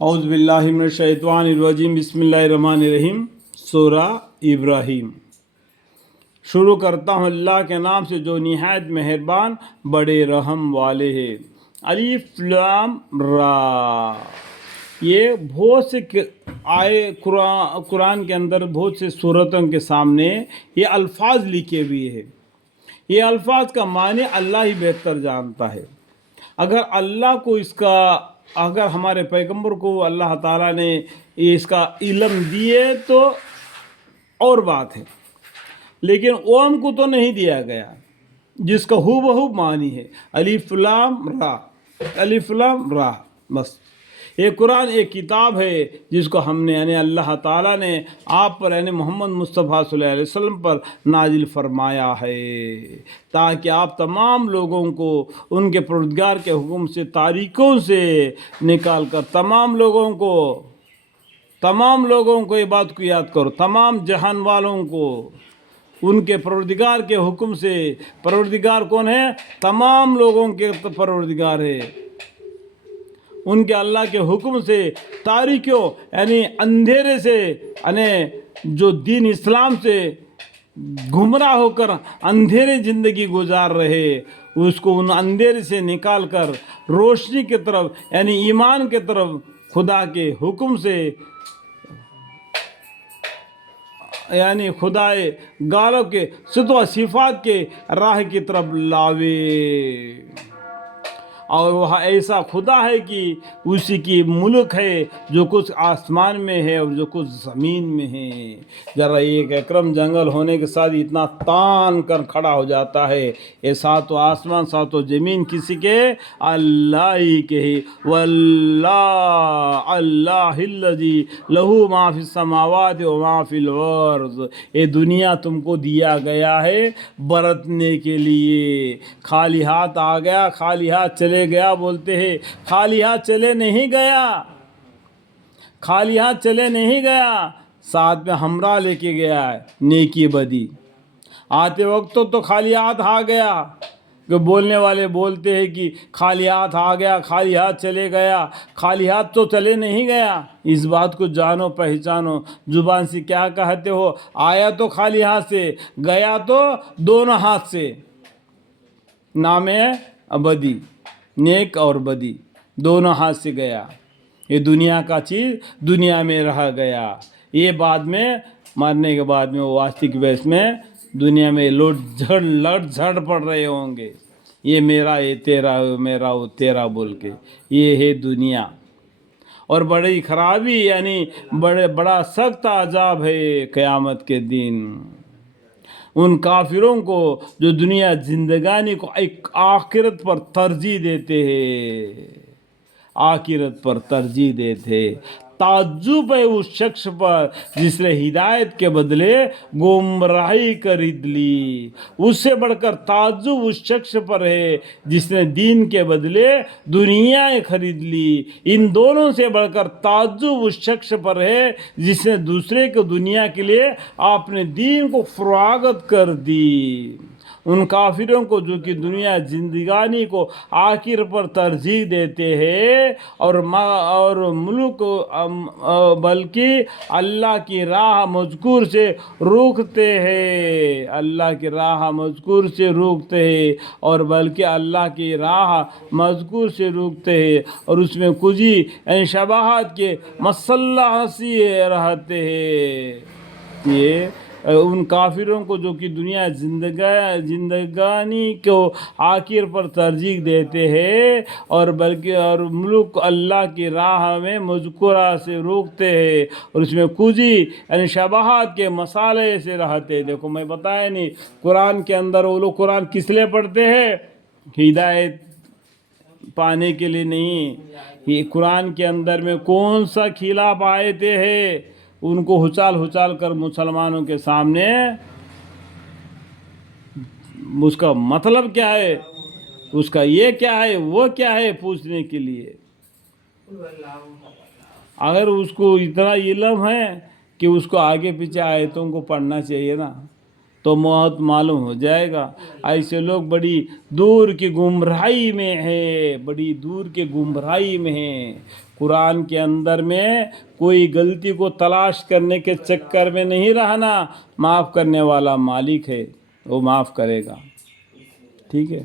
اعوذ باللہ من الشیطان الرجیم بسم اللہ الرحمن الرحیم سورہ ابراہیم۔ شروع کرتا ہوں اللہ کے نام سے جو نہایت مہربان بڑے رحم والے ہیں۔ الف لام را، یہ بہت سے آئے قرآن کے اندر بہت سے صورتوں کے سامنے یہ الفاظ لکھے ہوئے ہیں۔ یہ الفاظ کا معنی اللہ ہی بہتر جانتا ہے۔ اگر ہمارے پیغمبر کو اللہ تعالیٰ نے اس کا علم دیے تو اور بات ہے، لیکن عوام کو تو نہیں دیا گیا جس کا ہو بہو معنی ہے الف لام را، الف لام را۔ بس یہ قرآن ایک کتاب ہے جس کو ہم نے یعنی اللہ تعالیٰ نے آپ پر یعنی محمد مصطفیٰ صلی اللہ علیہ وسلم پر نازل فرمایا ہے تاکہ آپ تمام لوگوں کو ان کے پروردگار کے حکم سے تاریکوں سے نکال کر تمام لوگوں کو یہ بات کو یاد کرو، تمام جہان والوں کو ان کے پروردگار کے حکم سے۔ پروردگار کون ہے؟ تمام لوگوں کے پروردگار ہے، ان کے اللہ کے حکم سے تاریکیوں یعنی اندھیرے سے، یعنی جو دین اسلام سے گمراہ ہو کر اندھیرے زندگی گزار رہے اس کو ان اندھیرے سے نکال کر روشنی کی طرف یعنی ایمان کی طرف خدا کے حکم سے یعنی خدائے گالوں کے صفات و صفات کے راہ کی طرف لاوے۔ اور وہ ایسا خدا ہے کہ اسی کی ملک ہے جو کچھ آسمان میں ہے اور جو کچھ زمین میں ہے۔ ذرا ایک اکرم جنگل ہونے کے ساتھ اتنا تان کر کھڑا ہو جاتا ہے، یہ ساتوں آسمان ساتوں زمین کسی کے؟ اللہ ہی کے ہی۔ واللہ اللہ الذی لہ ما فی السماوات و ما فی الارض۔ یہ دنیا تم کو دیا گیا ہے برتنے کے لیے۔ خالی ہاتھ آ گیا، خالی ہاتھ چلے گیا بولتے ہیں، خالی ہاتھ چلے نہیں گیا، خالی ہاتھ چلے نہیں گیا، ساتھ میں ہمراہ لے کے گیا ہے نیکی بدی۔ آتے وقت تو خالی ہاتھ آ گیا کہ بولنے والے بولتے ہیں کہ خالی ہاتھ آ گیا، خالی ہاتھ چلے گیا، خالی ہاتھ تو چلے نہیں گیا۔ اس بات کو جانو پہچانو، زبان سے کیا کہتے ہو؟ آیا تو خالی ہاتھ سے، گیا تو دونوں ہاتھ سے۔ نام ہے بدی، نیک اور بدی دونوں ہاتھ سے گیا۔ یہ دنیا کا چیز دنیا میں رہ گیا، یہ بعد میں مرنے کے بعد میں واسطے کی بیس میں دنیا میں لٹ جھڑ پڑ رہے ہوں گے، یہ میرا، یہ تیرا، میرا وہ تیرا بول کے۔ یہ ہے دنیا، اور بڑی خرابی یعنی بڑا سخت عذاب ہے قیامت کے دن ان کافروں کو جو دنیا زندگانی کو ایک آخرت پر ترجیح دیتے ہیں، آخرت پر ترجیح دیتے۔ تعجب ہے اس شخص پر جس نے ہدایت کے بدلے گمراہی خرید لی۔ اس سے بڑھ کر تعجب اس شخص پر ہے جس نے دین کے بدلے دنیا خرید لی۔ ان دونوں سے بڑھ کر تعجب اس شخص پر ہے جس نے دوسرے کو دنیا کے لیے اپنے دین کو فراغت کر دی۔ ان کافروں کو جو کہ دنیا زندگانی کو آخر پر ترجیح دیتے ہیں اور ملک بلکہ اللہ کی راہ مذکور سے روکتے ہیں، اللہ کی راہ مذکور سے روکتے ہیں، اور بلکہ اللہ کی راہ مذکور سے روکتے ہیں اور اس میں کچھ یعنی شبہات کے مسلح سی رہتے ہیں۔ یہ ان کافروں کو جو کہ دنیا زندگانی کو آخر پر ترجیح دیتے ہیں اور بلکہ اور ملک اللہ کی راہ میں مذکورہ سے روکتے ہیں اور اس میں کچھ یعنی شبہات کے مسالے سے رہتے ہیں۔ دیکھو میں بتایا نہیں، قرآن کے اندر وہ لوگ قرآن کس لیے پڑھتے ہیں؟ ہدایت پانے کے لیے نہیں۔ یہ قرآن کے اندر میں کون سا خلاف آیتیں ہیں ان کو اچال کر مسلمانوں کے سامنے اس کا مطلب کیا ہے، اس کا یہ کیا ہے وہ کیا ہے پوچھنے کے لیے۔ اگر اس کو اتنا علم ہے کہ اس کو آگے پیچھے آیتوں کو پڑھنا چاہیے نا، تو موت معلوم ہو جائے گا. ایسے لوگ بڑی دور کی گمراہی میں ہیں، بڑی دور کے گمراہی میں ہیں. قرآن کے اندر میں کوئی غلطی کو تلاش کرنے کے چکر میں نہیں رہنا. معاف کرنے والا مالک ہے، وہ معاف کرے گا. ٹھیک ہے.